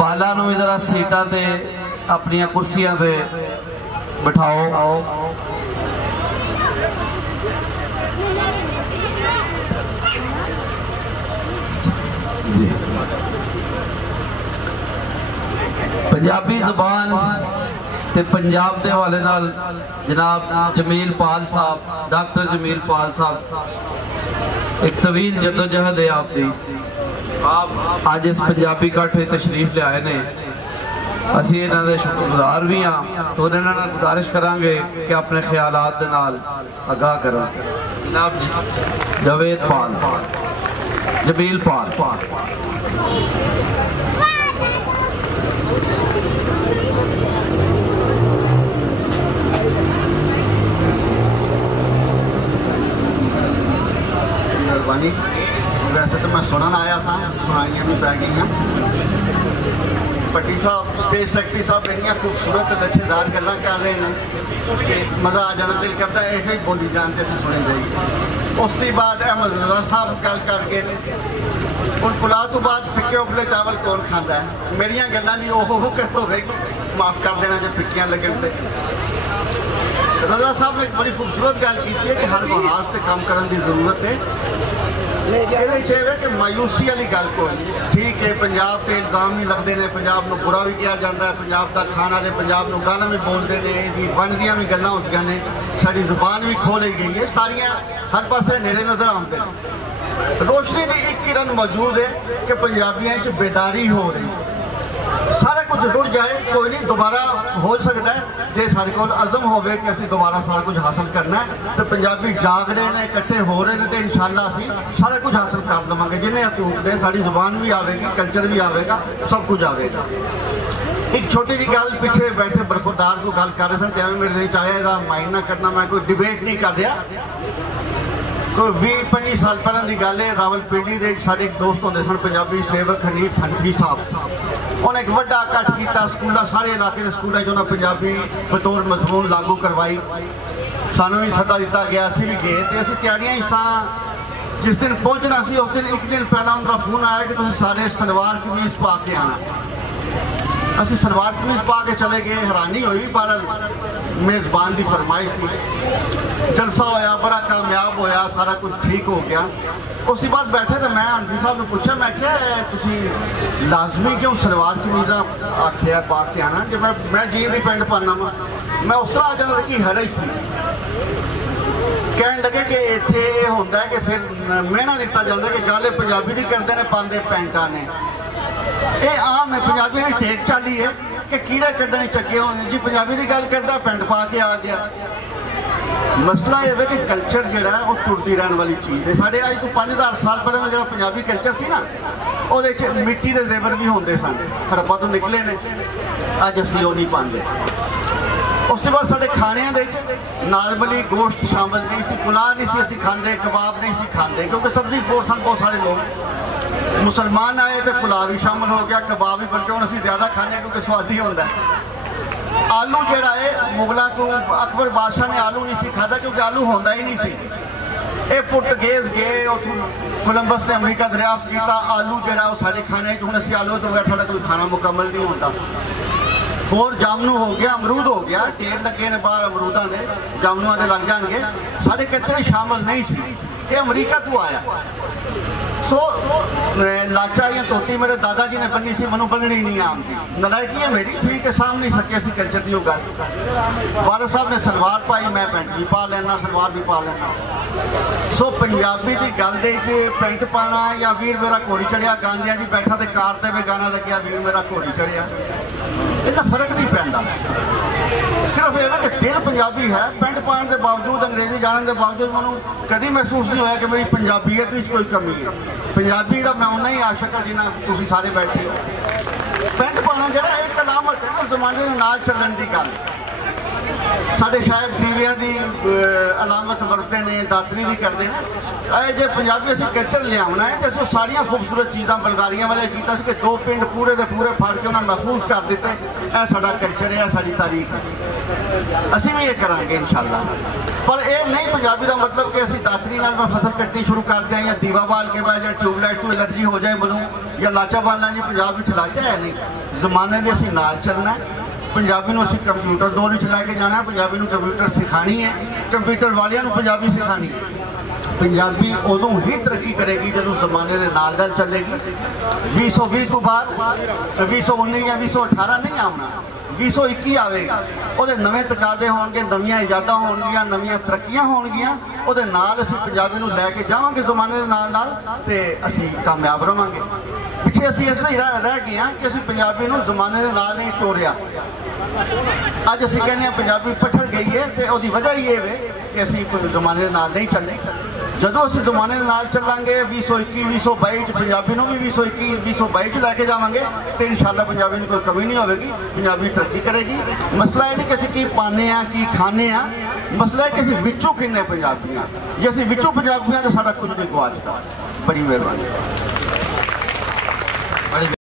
बाला नूं जरा सीटां ते अपनियां कुर्सियां ते बिठाओ। पंजाबी ज़बान ते पंजाब के हवाले नाल जनाब जमील पाल साहब, डॉक्टर जमील पाल साहब एक तवील जदोजहद है आपकी। आप आज इस पंजाबी काठे तशरीफ ले आए ने, असी इन्हां दे शुक्रगुजार भी हाँ। तो इन्हां नाल गुजारिश करांगे कि अपने ख्यालात दे नाल आगाह करें। जनाब जावेद पाल, जमील पाल। मेहरबानी। वैसे तो मैं सुनन आया था, सुनाइयाँ भी पै गई। पट्टी साहब, स्टेज सैकटरी साहब इतनी खूबसूरत लच्छेदार गल्लां कर रहे हैं कि मज़ा आ जाता, दिल करता है यही बोली जानते थे सुनी जाइए। उसके बाद अहमद रजा साहब गल कर गए ਹੁਣ पुलाव तो बाद फिक्के उबले चावल कौन खाता है। मेरिया गल्लां दी ओहो कहत होगी, माफ़ कर देना जो फिक्कियां लगन पे। रजा साहब ने एक बड़ी खूबसूरत गल की है कि हर लिहाज से काम करने की जरूरत है। ये कि मायूसी वाली गल कोई नहीं। ठीक है, पंजाब के इल्जाम भी लगते हैं, पंजाब को बुरा भी किया जाता है, पंजाब का खाने वाले पंजाब को गालां भी बोलते हैं, जी बनदियां भी गल्लां होंदियां ने, साडी जुबान भी खोली गई है, सारियां हर पासे नेड़े नजर आते हैं। रोशनी की एक किरण मौजूद है कि पंजाबियों च बेदारी हो रही। सारा कुछ रुड़ जाए कोई नहीं, दोबारा हो सकता है जे सारे को अज़म होवे कि असीं दोबारा सारा कुछ हासिल करना है। तो पंजाबी जाग रहे हैं, इकट्ठे हो रहे हैं, तो इंशाअल्लाह असीं सारा कुछ हासिल कर लवांगे। जिन्हें हकूक ने साड़ी जुबान भी आएगी, कल्चर भी आएगा, सब कुछ आएगा। एक छोटी जी गल पिछले बैठे बरखुरदार को गल कर रहे थे, जिवें मेरे दिल च आया, इसदा माइंड ना करना, मैं कोई डिबेट नहीं कर रहा। कोई 20-25 साल पहले की गल है, रावलपिंडी के साढ़े एक दोस्त होंगे सन पंजाबी सेवक हनीफ हनफी साहब। उन्हें एक बड़ा इकट्ठ किया स्कूलों, सारे इलाके के स्कूलों उन्हें पंजाबी बतौर मजमून लागू करवाई। सानू भी सदा दिता गया, असी भी गए तो असी तैयारियां ही सा। जिस दिन पहुंचना सी उस दिन एक दिन पहला उनका फोन आया कि तुम सारे सलवार कमीज पा के आना। असी सलवार कमीज पा के चले गए। हैरानी हुई, पर मेज़बान की फरमाइश थी। जलसा होया, बड़ा कामयाब होया, सारा कुछ ठीक हो गया। उसके बाद बैठे तो मैं हनफी साहब ने पूछा, मैं क्या तुसी लाजमी क्यों सलवार कमीजा आखिया पा के आना, जो मैं जीन की पेंट पाना वा। मैं उस तरह आ जाता कि हर ही सी कह लगे कि इत्थे ये होंदा है कि फिर मेहना दिता जाता कि गल पंजाबी की करते हैं, पाते पेंटा ने। ये आम है, पंजाबी की टेक चाली है कि कीड़े कड्ढने चगे होने। जी पंजाबी की गल करता पेंट पा के आ गया। मसला यह है कि कल्चर जोड़ा है वो टुरती रहने वाली चीज़ है। साढ़े अज तो 5000 साल पहले का जो पंजाबी कल्चर से ना, वो मिट्टी के जेवर भी होंगे सन, हड़प्पा तो निकले ने, अज असी वो नहीं पाते। उसके बाद साढ़े खाने नॉर्मली गोश्त शामिल नहीं सी, पुलाव नहीं सी असी खाते, कबाब नहीं सी खाते, क्योंकि सब्जी फोर सन बहुत सारे लोग। मुसलमान आए तो पुलाव भी शामिल हो गया, कबाब भी, बल्कि हम असी ज़्यादा खाने क्योंकि स्वादी होता है। आलू जोड़ा है मुगलों को अकबर बादशाह ने आलू नहीं सी खाता क्योंकि आलू होंदा ही नहीं सी। ये पुर्तगेज गए, उतों कोलंबस ने अमरीका दरियाफ्त किया, आलू जोड़ा वो साढ़े खाने हूँ असी आलू तो बगैर साढ़ा कोई खाना मुकम्मल नहीं होता। और जामनू हो गया, अमरूद हो गया, ढेर लगे ने बाहर अमरूदा ने, जामनुआ के लग जाएंगे, साढ़े कचरे शामिल नहीं सी। ये अमरीका तो आया। सो लाचा या तोती मेरे दादा जी ने बनी सी, मैं बंधनी नहीं आती। नलायकी है मेरी, ठीक है, सामने नहीं सके असी कल्चर की गल। वाले साहब ने सलवार पाई, मैं पेंट भी पा लेना, सलवार भी पा लेना। सो पंजाबी की गल दे पेंट पाना या वीर मेरा घोड़ी चढ़िया गांधिया जी बैठा तो कार से भी गाना लग्या वीर मेरा घोड़ी चढ़िया, इतना फर्क नहीं पैंदा। सिर्फ यह कि दिल पंजाबी है, पेंट पाने के बावजूद, अंग्रेजी जानने के बावजूद मैं कभी महसूस नहीं होया कि मेरी पंजाबीयत में कोई कमी है। पंजाबी का मैं उन्ना ही आशक हाँ जिन्ना तुम सारे बैठे हो। पेंट पाना जो एक अलामत है ना जमाने के नाल चलन की गल। ਸਾਡੇ ਸ਼ਾਇਦ ਦੀਵਿਆਂ ਦੀ ਅਲਾਮਤ ਵਰਤਦੇ ਨੇ, ਦਾਤਰੀ ਦੀ ਕਰਦੇ ਨੇ। ਇਹ ਜੇ ਪੰਜਾਬੀ ਅਸੀਂ ਕਲਚਰ ਲਿਆਉਣਾ ਹੈ ਤੇ ਅਸੀਂ ਸਾਰੀਆਂ ਖੂਬਸੂਰਤ ਚੀਜ਼ਾਂ ਬਲਗਾਰੀਆਂ ਵਾਲੇ ਕੀਤਾ ਸੀ ਕਿ 2 ਪਿੰਡ ਪੂਰੇ ਦੇ ਪੂਰੇ ਫੜ ਕੇ ਉਹਨਾਂ ਮਹਿਫੂਜ਼ ਕਰ ਦਿੱਤੇ। ਇਹ ਸਾਡਾ ਕਲਚਰ ਹੈ, ਸਾਡੀ ਤਾਰੀਖ ਹੈ, ਅਸੀਂ ਵੀ ਇਹ ਕਰਾਂਗੇ ਇਨਸ਼ਾਅੱਲਾ। ਪਰ ਇਹ ਨਹੀਂ ਪੰਜਾਬੀ ਦਾ ਮਤਲਬ ਕਿ ਅਸੀਂ ਦਾਤਰੀ ਨਾਲ ਮੈਂ ਫਸਲ ਕੱਟਣੀ ਸ਼ੁਰੂ ਕਰ ਦਿਆਂ ਜਾਂ ਦੀਵਾ ਬਾਲ ਕੇ ਬਹਿ ਜਾਂ ਟਿਊਬਲਾਈਟ ਤੋਂ ਐਲਰਜੀ ਹੋ ਜਾਏ ਮੈਨੂੰ ਜਾਂ ਲਾਚਾ ਬਾਲਣਾ ਜੀ। ਪੰਜਾਬ ਵਿੱਚ ਲਾਚਾ ਹੈ ਨਹੀਂ, ਜ਼ਮਾਨੇ ਦੇ ਅਸੀਂ ਨਾਲ ਚੱਲਣਾ। ਪੰਜਾਬੀ ਨੂੰ ਅਸੀਂ ਕੰਪਿਊਟਰ ਦੌਰ ਵਿੱਚ ਲੈ ਕੇ ਜਾਣਾ, ਪੰਜਾਬੀ ਨੂੰ ਕੰਪਿਊਟਰ ਸਿਖਾਣੀ ਹੈ, ਕੰਪਿਊਟਰ ਵਾਲਿਆਂ ਨੂੰ ਪੰਜਾਬੀ ਸਿਖਾਣੀ ਹੈ। ਪੰਜਾਬੀ ਉਦੋਂ ਹੀ ਤਰੱਕੀ ਕਰੇਗੀ ਜਦੋਂ ਜ਼ਮਾਨੇ ਦੇ ਨਾਲ ਨਾਲ ਚੱਲੇਗੀ। 2020 ਤੋਂ ਬਾਅਦ 2019 ਜਾਂ 2018 ਨਹੀਂ ਆਉਣਾ, 2021 ਆਵੇਗਾ। ਉਹਦੇ ਨਵੇਂ ਤਕਾਜ਼ੇ ਹੋਣਗੇ, ਨਵੀਆਂ ਇਜਾਦਾਂ ਹੋਣਗੀਆਂ, ਨਵੀਆਂ ਤਰੱਕੀਆਂ ਹੋਣਗੀਆਂ। ਉਹਦੇ ਨਾਲ ਅਸੀਂ ਪੰਜਾਬੀ ਨੂੰ ਲੈ ਕੇ ਜਾਵਾਂਗੇ ਜ਼ਮਾਨੇ ਦੇ ਨਾਲ ਨਾਲ ਤੇ ਅਸੀਂ ਕਾਮਯਾਬ ਰਵਾਂਗੇ। ਪਿੱਛੇ ਅਸੀਂ ਇਸ ਲਈ ਰਹਿ ਗਏ ਹਾਂ ਕਿ ਅਸੀਂ ਪੰਜਾਬੀ ਨੂੰ ਜ਼ਮਾਨੇ ਦੇ ਨਾਲ ਨਹੀਂ ਤੋਰਿਆ। ਅੱਜ ਅਸੀਂ ਕਹਿੰਦੇ ਹਾਂ ਪੰਜਾਬੀ ਪਛੜ ਗਈ ਹੈ ਤੇ ਉਹਦੀ ਵਜ੍ਹਾ ਹੀ ਇਹ ਵੇ ਕਿ ਅਸੀਂ ਜ਼ਮਾਨੇ ਦੇ ਨਾਲ ਨਹੀਂ ਚੱਲੇ। ਜਦੋਂ ਅਸੀਂ ਜ਼ਮਾਨੇ ਦੇ ਨਾਲ ਚੱਲਾਂਗੇ 2021 2022 ਚ ਪੰਜਾਬੀ ਨੂੰ ਵੀ 2021 2022 ਚ ਲੈ ਕੇ ਜਾਵਾਂਗੇ ਤੇ ਇਨਸ਼ਾਅੱਲਾ ਪੰਜਾਬੀ ਨੂੰ ਕੋਈ ਕਮੀ ਨਹੀਂ ਹੋਵੇਗੀ, ਪੰਜਾਬੀ ਤਰੱਕੀ ਕਰੇਗੀ। ਮਸਲਾ ਇਹ ਨਹੀਂ ਕਿ ਅਸੀਂ ਕੀ ਪਾਉਂਦੇ ਹਾਂ ਕੀ ਖਾਂਦੇ ਹਾਂ, ਮਸਲਾ ਹੈ ਕਿ ਅਸੀਂ ਵਿੱਚੋਂ ਕਿੰਨੇ ਪੰਜਾਬੀਆਂ। ਜੇ ਅਸੀਂ ਵਿੱਚੋਂ ਪੰਜਾਬੀਆਂ ਤਾਂ ਸਾਡਾ ਕੁਝ ਨਹੀਂ ਗੁਆਚਦਾ। ਬੜੀ ਮਿਹਰਬਾਨੀ।